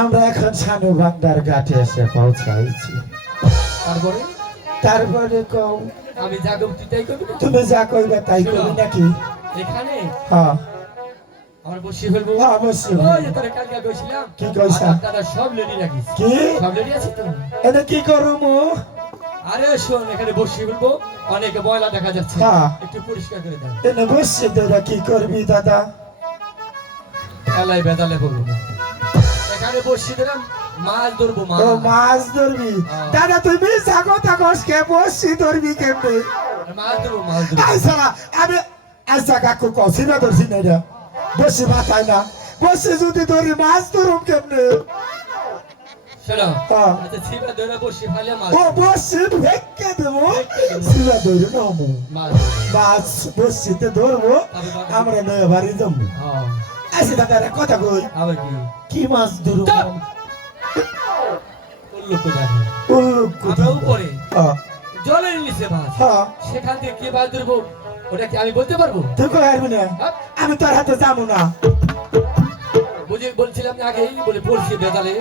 আমরা এখন সানুবান্দার ঘাটে এসে পৌঁছাইছি। তারপরে কও আমি যা করব তুই তাই করবি? তুমি যা কইবে তাই করবি নাকি? এখানে হ্যাঁ আমার বসি ফেলবো। অবশ্যই। ওই যে তোরে কালকে কইছিলাম কি কইছা? দাদা সব রেডি রাখিস। কি সব রেডি আছে তো? এটা কি করবো? আরে শোন, এখানে বসি ফেলবো, অনেক ময়লা দেখা যাচ্ছে, হ্যাঁ একটু পরিষ্কার করে দাও। এনে বসে তোরা কি করবি দাদা? এলাই বেদালে বলবো না, এখানে বসি দিলাম মাছ ধরবো। ও মাছ ধরবি? দাদা তুই মিশা কথা কস কে? বসি ধরবি কেমনে? মাছ ধরবো, মাছ ধরবো। আচ্ছা আমি আচ্ছা কাকু কছি না ধরছি না রে, বসি মাথায় না, বসি যদি ধরি মাছ ধরুম কেমনে? শোনো, হ্যাঁ। আচ্ছা ছিপা ধরে বসি ফেলে মাছ ও বসি ভেক্কে দেবো, সিলা ধরে নামো, মাছ মাছ বসিতে ধরবো, আমরা নয় বাড়ি যাবো। হ্যাঁ আচ্ছা দাদা একটা কথা কই, আবার কি কি মাছ ধরবো? উল্লুক করে রাখো। উল্লুক আমরা উপরে হ্যাঁ জলের নিচে মাছ, হ্যাঁ সেখান থেকে কি মাছ ধরবো ওটা কি আমি বলতে পারবো? তুই কই আসবি না? আমি তোর হাতে যাবো না। বুঝে বলছিলাম না আগেই, বলে পড়ছি বেদালে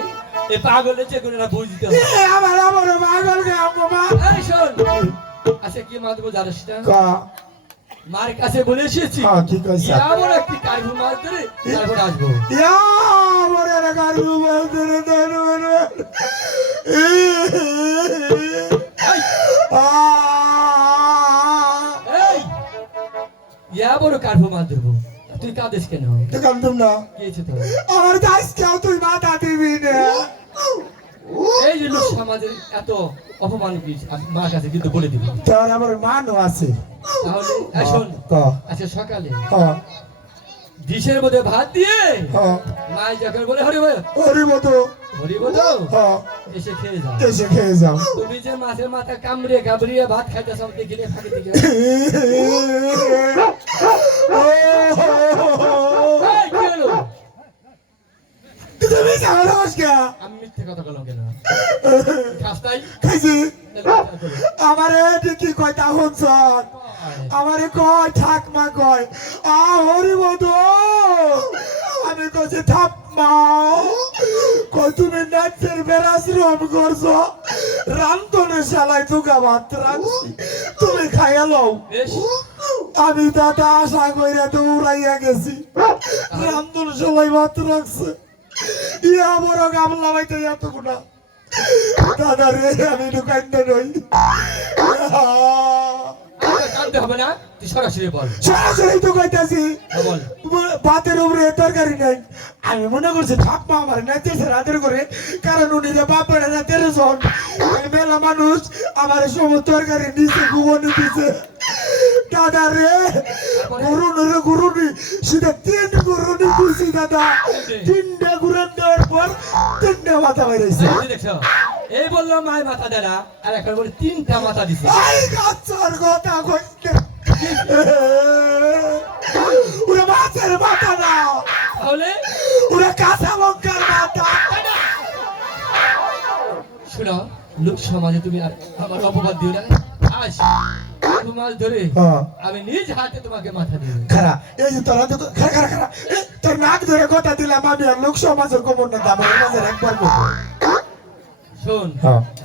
এই পাগলের যে কোনো না বুঝতে হবে। আমার পাগল গে বাবা। এই শোন, আচ্ছা কি মাছ ধরবো জানিস না? ক মার কাছে বলে এসেছি, হ্যাঁ কি কইছা? এমন একটি কার্ভু মাছ ধরে তারপর আসবো। ইয়া মরে রে গারু মাছ ধরে ধরে এই ইয়া বড় কার্ভু মাছ ধরবো, তুই কাঁদিস কেন? তুই কান্দুম না? কি হয়েছে তোর? আমার দাস কেউ তুই মাথা দিবি না। এই যে লোক সমাজের এত অপমান কি মার কাছে কিন্তু বলে দিবি। তোর আমার মানও আছে তাহলে এই শোন, ক আচ্ছা সকালে ক ডিশের মধ্যে ভাত দিয়ে ক মাই যখন বলে হরি ভাই ওরে মতো হরি বলো ক এসে খেয়ে যাও। এসে খেয়ে যাও। তুমি যে মাছের মাথা কামড়িয়ে গাবড়িয়ে ভাত খাইতে সব দেখিলে ফাঁকি দিকে এই কি হলো? তুমি যাও কে? আমি মিথ্যে কথা বললাম কেন? খাস্তাই খাইছি আমারে কি কয় তা হনছ? আমারে কয় ঠাকমা কয় আ হরি মতো, আমি কইছি ঠাকমা কই তুমি নাচের বেরাশ্রম করছো, রামতনে শালাই তুগা ভাত রাখছি, তুমি খাইয়া লও। আমি দাদা আশা কইরা দৌড়াইয়া গেছি, রামতন শালাই ভাত রাখছে, ইয়া বড় গামলা বাইতে এত গুণা। দাদা রে আমি ঢুকাইতে নই, কাঁদতে হবে না, তুই সরাসরি বল। সরাসরি তো কইতাছি বল ভাতের উপরে তরকারি নাই। আমি মনে করছি ঠাপ্পা আমার নাচেছে রাতের করে, কারণ উনি যে বাপের রাতের জন মেলা মানুষ আমার সমস্ত তরকারি নিচে ঘুমনি দিছে। দাদা রে গুরুনি সেটা 3 গুরুনি দিছি দাদা, 3টে গুরুন দেওয়ার পর 3টে মাথা বাইরেছে। দেখছো, এই বললো মায়ের মাথা দেনা, আর এখন বলে 3টা মাথা দিছে। আই গাছর কথা কইতে ওরা মাছের মাথা না, তাহলে ওরা কাঁচা লঙ্কার মাথা। শোনো, লোক সমাজে তুমি আর আমার অপবাদ দিও না। আজ মাছ ধরে আমি নিজ হাতে তোমাকে মাথা দিব। খারা এই যে তোরা তো খারা খারা তোর নাক ধরে কথা দিলাম, আমি আর লোক সমাজের কমন না দাম মাঝের একবার বলবো। শোন,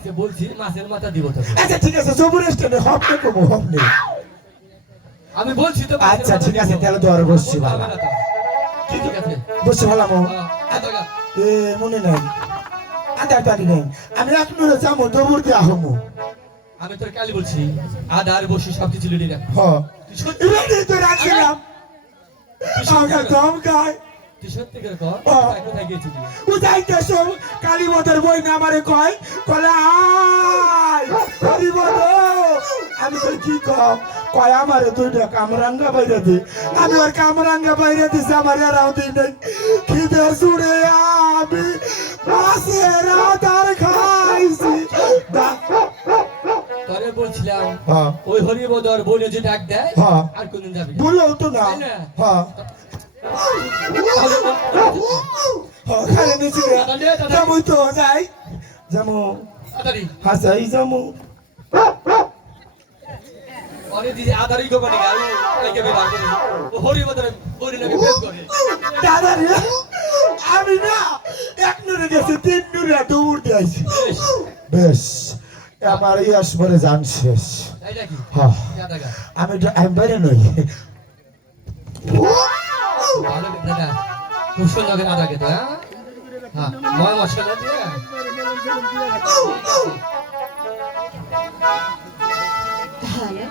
যে বলছি মাছের মাথা দিব তো। আচ্ছা ঠিক আছে, জবুর স্টেনে হপ নে কমো হপ নে। আমি বলছি তো। আচ্ছা ঠিক আছে, তাহলে তো আর বসছি ভালো। ঠিক আছে বসছি ভালো মো। আচ্ছা এ মনে নাই আদার টানি নাই, আমি এক নুরে যাবো জবুর দিয়ে আহমো। আমি তোর কালি বলছি আদার বসি সব কিছু রেডি রাখ। হ্যাঁ রেডি তো রাখছিলাম, আমাকে দম খায়। তুই সত্যি করে কর, কোথায় গেছিলি? ও যাইতেছ কালীমতের বই না আমারে কয় কলে আয় হরিবদ। আমি তো কি কয় আমারে 2টা কামরাঙ্গা বাইরে দি, আমি ওর কামরাঙ্গা বাইরে দিছি, আমার এরাও দিই নাই। খিদে জুড়ে আমি মাছের আদার খাইছি। বলছিলাম হ্যাঁ ওই হরিবদর বলে যে ডাক দেয় হ্যাঁ আর কোনদিন যাবি না। বলেও তো না তাই না? হ্যাঁ খালি নিচে যাবই তো যাই যাবো তাড়াতাড়ি হাসাই যাবো অনেক দিদি আদারি গোপানি গাড়ি আইকে বের করে ও হরিবদর বলে লাগে বের করে দাদা রে আমি না এক নুরে গেছে তিন নুরে দৌড় দিয়েছি বেশ, বেশ আমার ইয়াস পরে জান শেষ তাই নাকি হ্যাঁ দাদা গা আমি বাইরে নই ভালো দাদা খুব সুন্দর করে আদা খেতে হ্যাঁ হ্যাঁ ময় মশলা দিয়ে তাহলে